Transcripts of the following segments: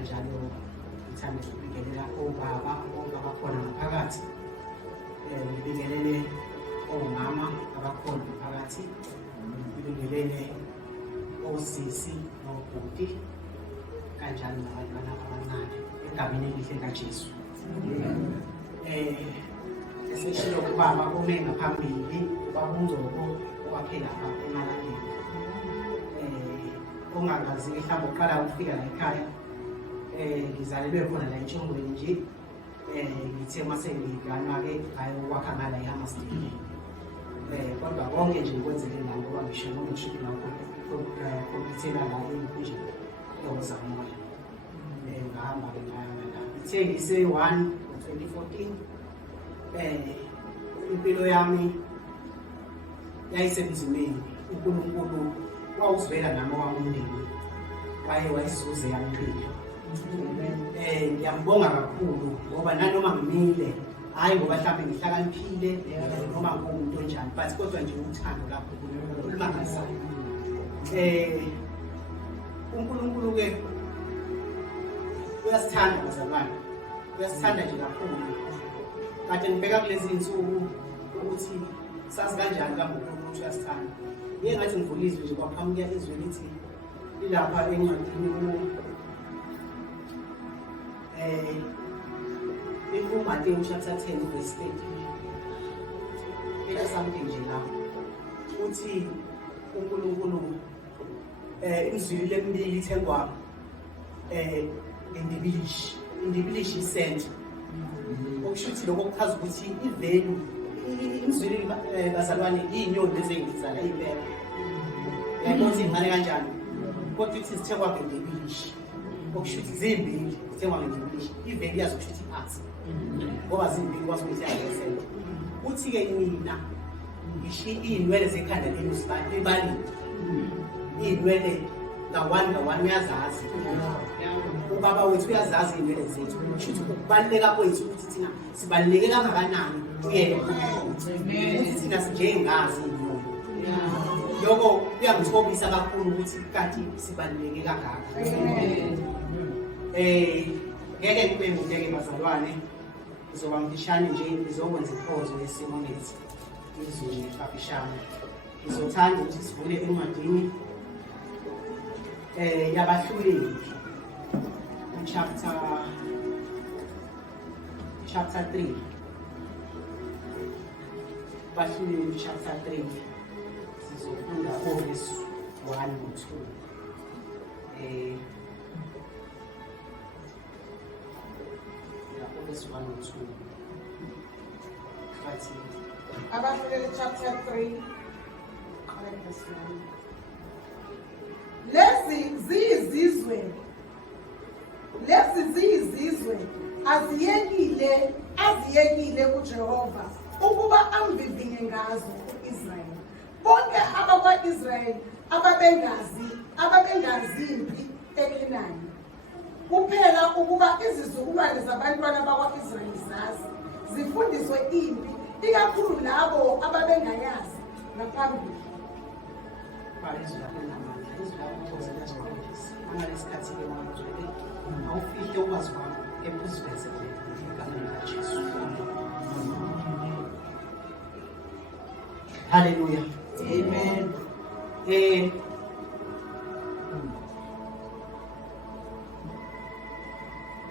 kanjalo ngithanda ukubingelela obaba abakhona ngaphakathi, ngibingelele omama abakhona ngaphakathi, ngibingelele osisi nobhuti kanjalo nabantwana abancane egameni elihle kaJesu. Eseshilo kubaba ome ngaphambili ubaba uNgcobo owaphela lapha emalangeni. Ongakazi mhlawumbe uqala ukufika la ekhaya, ngizalelwe khona la Ntshongweni nje, ngithe mase ngiganwa-ke ayokwakha ngala eHammersdale. Kodwa konke nje kwenzeke la ngoba ngisho ngomshini ngakho la enkunje yozamoya. Ngahamba-ke ngayo la ngithe ngise-1 ngo-2014. Impilo yami yayisemzimeni. uNkulunkulu wawuzivela nami owamundeni wayesizuze yamphila. Ngiyambonga kakhulu ngoba nanoma ngimile, hayi ngoba mhlawumbe ngihlakaniphile noma ngumuntu onjani, but kodwa nje uthando lapho umangazayo. uNkulunkulu-ke uyasithanda bazalwane, uyasithanda nje kakhulu. Kade ngibheka kulezi insuku ukuthi sazi kanjani kaNkulunkulu ukuthi uyasithanda. Yeke ngathi ngivula izwi nje kwaqhamuka izwi lithi ilapha encwadini Matthew chapter 10 verse 30. Ela something nje lapho uthi uNkulunkulu imizwili lemibili ithengwa indibilishi isent. Okushuthi lokho kuchaza ukuthi ivelu imizwili bazalwane iyinyoni lezi engizala impela. Yayibona ingane kanjani? Kodwa uthi sithengwa indibilishi. Okushuthi zimbili zithengwa indibilishi. Ivelu yazo kushuthi iphansi. Ngoba zimbili kwazi ukuthi ayesele. Uthi-ke mina ngishi iy'nwele zekhanda leli ebalini. Iy'nwele ngawani uyazazi. Ubaba wethu uyazazi iy'nwele zethu. Kushuthi ukubaluleka kwethu ukuthi thina sibaluleke kangakanani kuyena. Ukuthi thina sinjengazi iy'nwele. Lokho kuyangithobisa kakhulu ukuthi kanti sibaluleke kangaka. Ngeke kube ngeke bazalwane. Ngizoba mfishane nje ngizokwenza iphozo yesimo nethi izwi ngifafishane. Ngizothanda ukuthi sivule encwadini yabahluleli chapter 3. Bahluleli chapter 3 sizofunda verse 1 no 2. Verse 1 and 2. Abahluleli chapter 3, verse 1. Lezi ziyizizwe aziyekile kuJehova ukuba amvivinye ngazo uIsrayeli. Bonke abakwa-Israyeli ababengazi impi eKhenani. Kuphela ukuba izizukulwane zabantwana bakwa-Israyeli zazi, zifundiswe impi, ikakhulu labo ababengayazi ngaphambili. Hallelujah. Amen.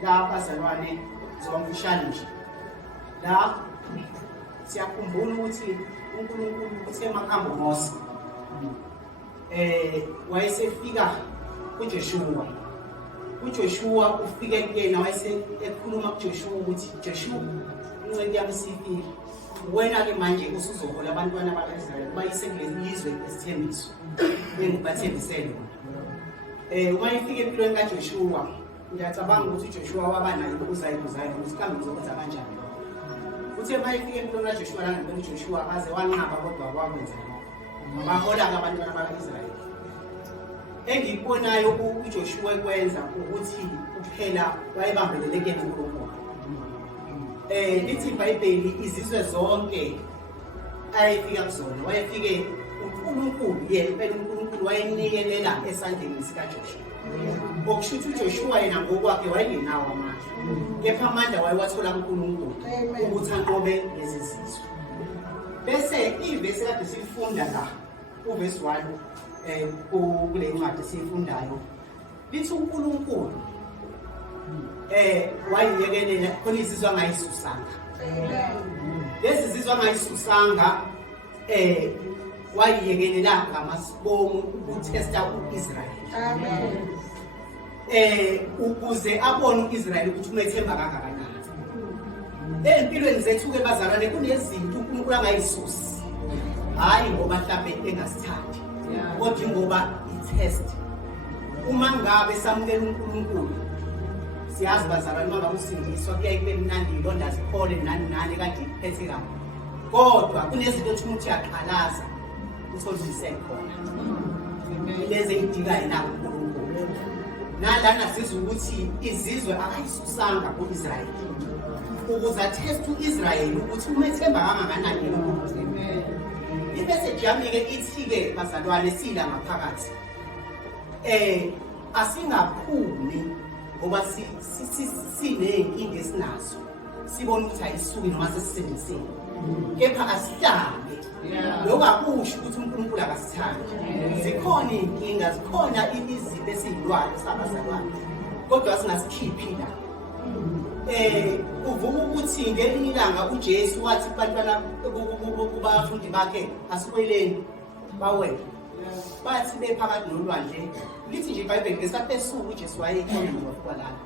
La bazalwane zomfushane nje la siyakhumbula ukuthi uNkulunkulu uthe emakhamba Mose wayesefika kuJoshua. uJoshua ufike kuyena wayesekhuluma kuJoshua ukuthi Joshua, incwadi yami isifile, wena-ke manje usuzohola abantwana bakwa-Israyeli bayise kuleli izwe lesithembiso engibathembisele wona. Uma ifike empilweni kaJoshua, ngiyacabanga ukuthi uJoshua waba nayo ukuzayo ukuthi kambe ngizokwenza kanjani. Uthe uma ifike empilweni kaJoshua nangempela uJoshua aze wanqaba kodwa wakwenza lokho. Bahola-ke abantwana bakwa-Israyeli. Engikubonayo uJoshua ekwenza ukuthi kuphela wayebambeleleke noNkulunkulu. Lithi iBhayibheli izizwe zonke ayefika kuzona wayefike uNkulunkulu yena phela uNkulunkulu wayenikelela esandleni sikaJoshua. okusho ukuthi uJoshua yena ngokwakhe wayengenawo amandla, kepha amandla wayewathola kuNkulunkulu ukuthi anqobe lezi zizwe. Bese ivesi kade sifunda la uvesi 1 kule ncwadi siyifundayo lithi uNkulunkulu wayeyekelela khona izizwe angayisusanga. Lezi zizwe angayisusanga wayeyekelela ngamasibomu ukuthesta uIsrayeli. Ukuze abone uIsrayeli ukuthi umethemba kangakanani. Empilweni zethu-ke bazalwane kunezinto uNkulunkulu angayisusi, hayi ngoba mhlawumbe engasithandi, kodwa ngoba i-test. Uma ngabe samukela uNkulunkulu, siyazi bazalwane uma ngabe usindiswa kuyaye kube mnandi, ilonda ziphole nani kanti iphethe kabi. Kodwa kunezinto othi umuntu uyaqhalaza uthole khona. Lezi ey'dingayo na uNkulunkulu. Nalana sizwe ukuthi izizwe akayisusanga ku-Israyeli ukuze atheste u-Israyeli ukuthi umethemba kangakanani yena. Imeseji yami-ke ithi-ke bazalwane sila ngaphakathi. Asingaphumi ngoba siney'nkinga esinazo sibone ukuthi ayisuki noma sesisebenzisile, kepha asihlambe. Lokhu akusho ukuthi uNkulunkulu akasithandi. Zikhona iy'nkinga, zikhona izinto esiy'lwayo sabazalwane, kodwa singasikhiphi la. Uvuka ukuthi ngelinye ilanga uJesu wathi kubantwana kubafundi bakhe asikweleni bawele. Bathi bephakathi nolwandle, lithi nje iBhayibheli ngesikhathi esuku uJesu wayekhona ngokwalana.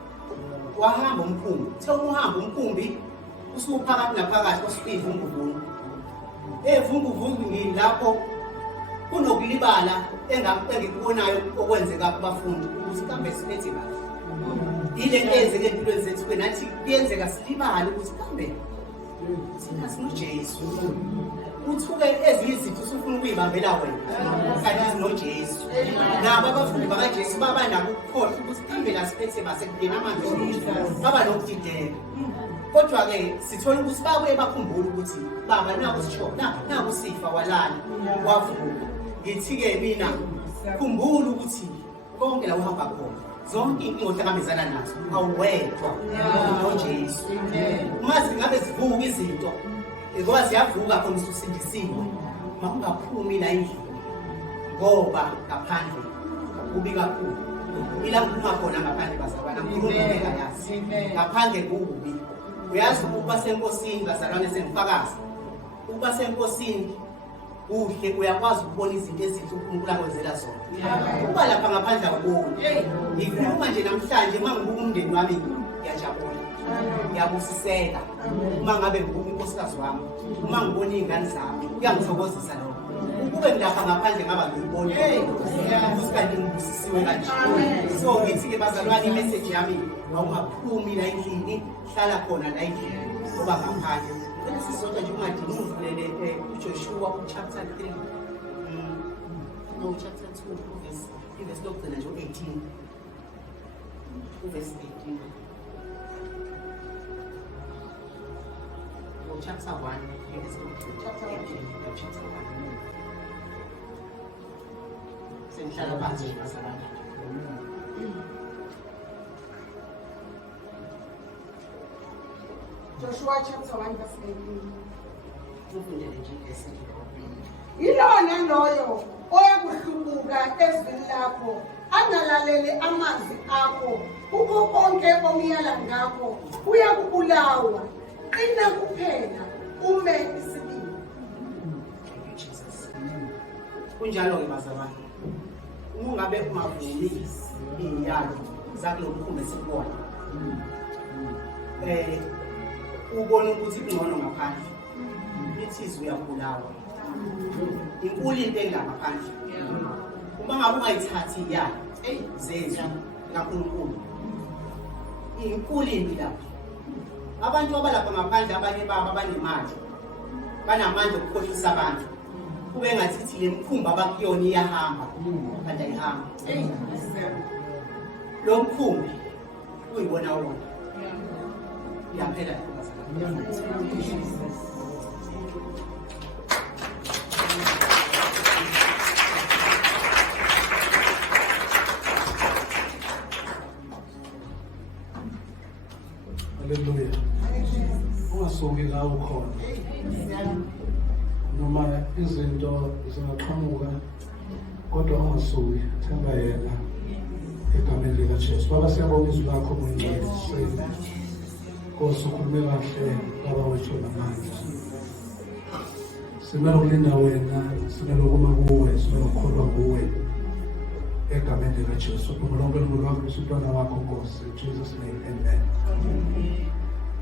Wahamba umkhumbi, uthe uma uhamba umkhumbi usuphakathi naphakathi kwasivunguvungu. Evunguvungu ngilapho kunokulibala engikubonayo okwenzeka kubafundi ukuthi kambe siphethe kahle. Ile nto eyenzeke empilweni zethu nathi kuyenzeka silibale ukuthi kambe thina sinoJesu. Uthuke ezinye izinto usufuna ukuyibambela wena kanti sinoJesu. Nabo abafundi bakaJesu baba nabo ukukhohlwa ukuthi kambe la siphethe base kungena amanzi, baba nokudideka. Kodwa-ke sithola ukuthi babuye bakhumbule ukuthi baba naku sisho naku sifa walala wavuka. Ngithi-ke mina khumbula ukuthi konke la uhamba khona, zonke iy'nkinga ohlangabezana nazo awuwedwa, unoJesu. Uma zingabe zivuka izinto ngoba ziyavuka khona ususindisiwe, makungaphumi la endlini ngoba ngaphandle kubi kakhulu. Ila kuphuma khona ngaphandle bazalwane, uNkulunkulu uyayazi ngaphandle kubi. Uyazi ukuba senkosini bazalwane sengifakaza ukuba senkosini kuhle, uyakwazi ukubona izinto ezinhle uNkulunkulu akwenzela zona. Ukuba lapha ngaphandle awuboni. Ngikhuluma nje namhlanje uma ngibuka umndeni wami ngiyajabula, ngiyabusiseka. Uma ngabe ngibuka unkosikazi wami, uma ngibona iy'ngane zami kuyangithokozisa lokho. Ukube ngilapha ngaphandle ngaba ngiyibona ukuthi kanti ngibusisiwe kanje. So ngithi-ke bazalwane imeseji yami awungaphumi la endlini, hlala khona la endlini ngoba ngaphandle. Sisonke nje ungadingi uvulele uJoshua chapter 3 no chapter 2 ivesi lokugcina nje 18 uvesi 18 chapter 1 ivesi lokugcina chapter 1 sengihlala phansi nje bazalwane. Joshua chapter 1 verse 18. Ufundele nje ngesinto. Yilona loyo oyakuhlubuka ezwini lakho, angalaleli amazwi akho, kuko konke omyala ngakho uyakubulawa. Qina kuphela ume isibindi. Kunjalo-ke bazalwane, ungabe ungavumi iy'yalo zakulo mkhumbi esikubona, ubone ukuthi kungcono ngaphandle, ithizwe uyabulawa. Inkulu into engila ngaphandle. Uma ngabe ungayithathi iyalo zethu kaNkulunkulu, inkulu imbi lapho. Abantu abalapha ngaphandle, abanye babo abanemali, banamandla okukhohlisa abantu. Kube ngathi le mkhumbi abakuyona iyahamba, kanti ayihambi. Lo mkhumbi uyibona wona. Yaphela Haleluya. Ungasuki la ukhona. Noma izinto zingaqhamuka kodwa ungasuki, themba yena egameni likaJesu. Baba, siyabonga izwi lakho ngokungcwele. Nkosi, ukhulume kahle baba wethu namandla. Simele ukulinda wena, simele ukuma kuwe, simele ukukholwa kuwe egameni likaJesu. Uphumulo lonke lwakho, umntwana wakho Nkosi. In Jesus' name, amen.